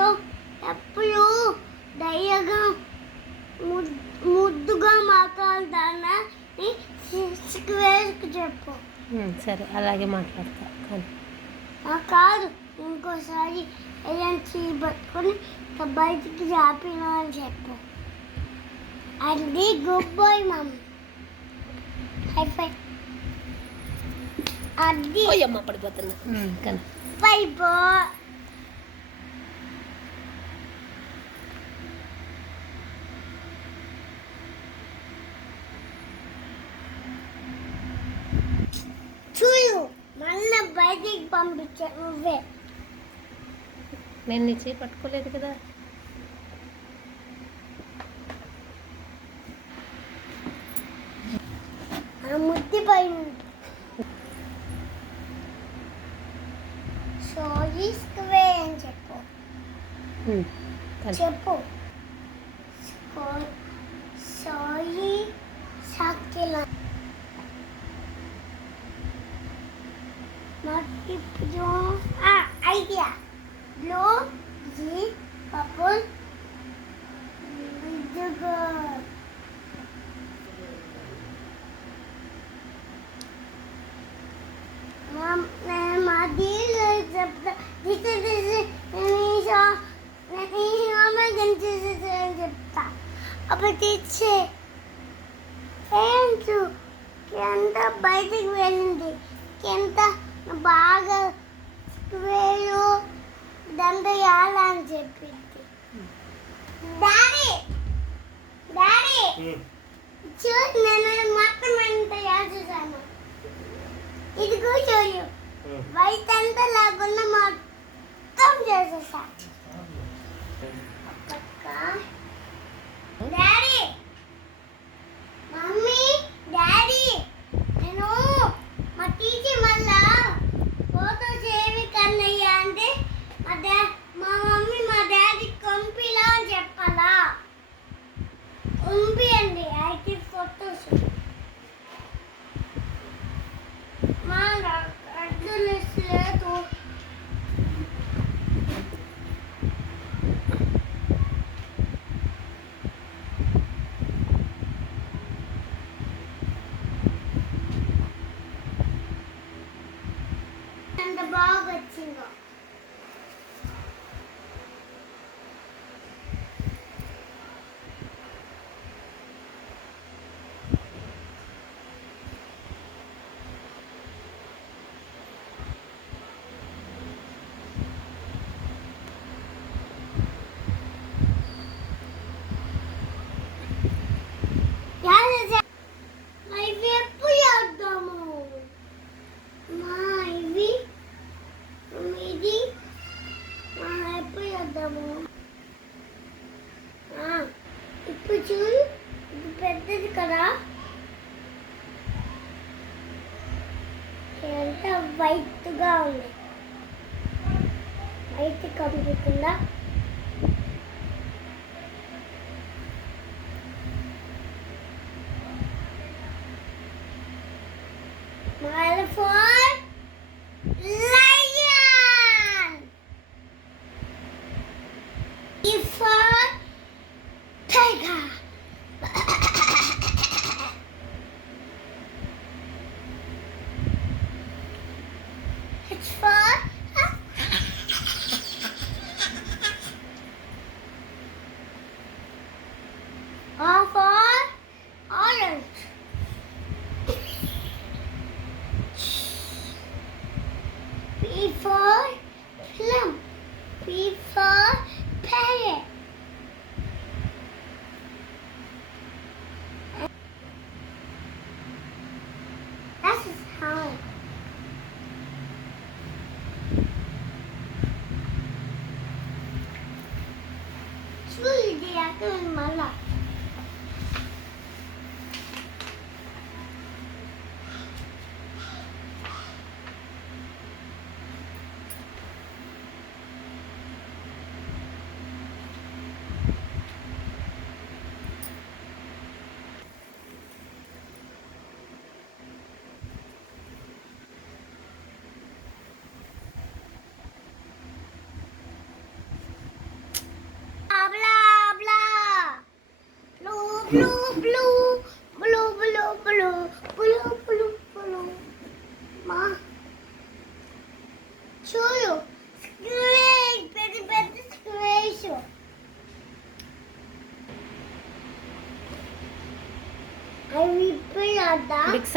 నాతో ఎప్పుడు దయ్యగా ముద్దుగా మాట్లాడతానని వేసుకు చెప్పు. సరే అలాగే మాట్లాడతా. కాదు, ఇంకోసారి ఏజెన్సీ పట్టుకొని బయటికి రాపినా అని చెప్పు. అది గుడ్ బాయ్ మమ్మీ. హైఫై. అది అమ్మ పడిపోతున్నా కానీ బై బాయ్. చూడు మళ్ళీ బయటికి పంపించా నువ్వే. నేను నీ చేయి పట్టుకోలేదు కదా. ముద్ది పైన సోయిస్కువే అని చెప్పు. చెప్పు. సోయి సాకిలా ఇప్పుడు ఐడియా బ్లూ జీ పర్పుల్ మాది చెప్తా. చెప్తా అప్పుడు తెచ్చే ఎంత బయటికి వెళ్ళింది. ఎంత బాగా వేలు దండ అని చెప్పింది. డాడీ డాడీ చూడు, నేను మొత్తం ఎంత చేసేసాను. ఇది కూర్చోయు బయట అంతా లేకుండా మొత్తం చేసేసా. డాడీ మమ్మీ డాడీ నేను మా టీచర్ మళ్ళా ఫోటో చేవి కన్నయ్య అంటే మా మమ్మీ మా డాడీ కంపిలా అని చెప్పాలా. కంపి అండి అయితే ఫోటోస్ మా అడ్రస్ లేదు. ఎంత బాగా వచ్చిందో. ఇవి ఎప్పుడు చేద్దాము మా ఇవి ఇది ఎప్పుడు చేద్దాము. ఇప్పుడు చూడు ఇది పెద్దది కదా. ఎంత వైట్గా ఉంది. వైట్ కనిపించిందా. My elephant, lion. E for tiger. H for R for orange. P for plum. P for parrot. That is how. Truly, they are doing my life. Blue blue blue blue blue blue blue blue మా చూడు స్క్వేర్ పెద్ద పెద్ద స్క్వేర్స్ అవి ఇప్పుడు అదా బిగ్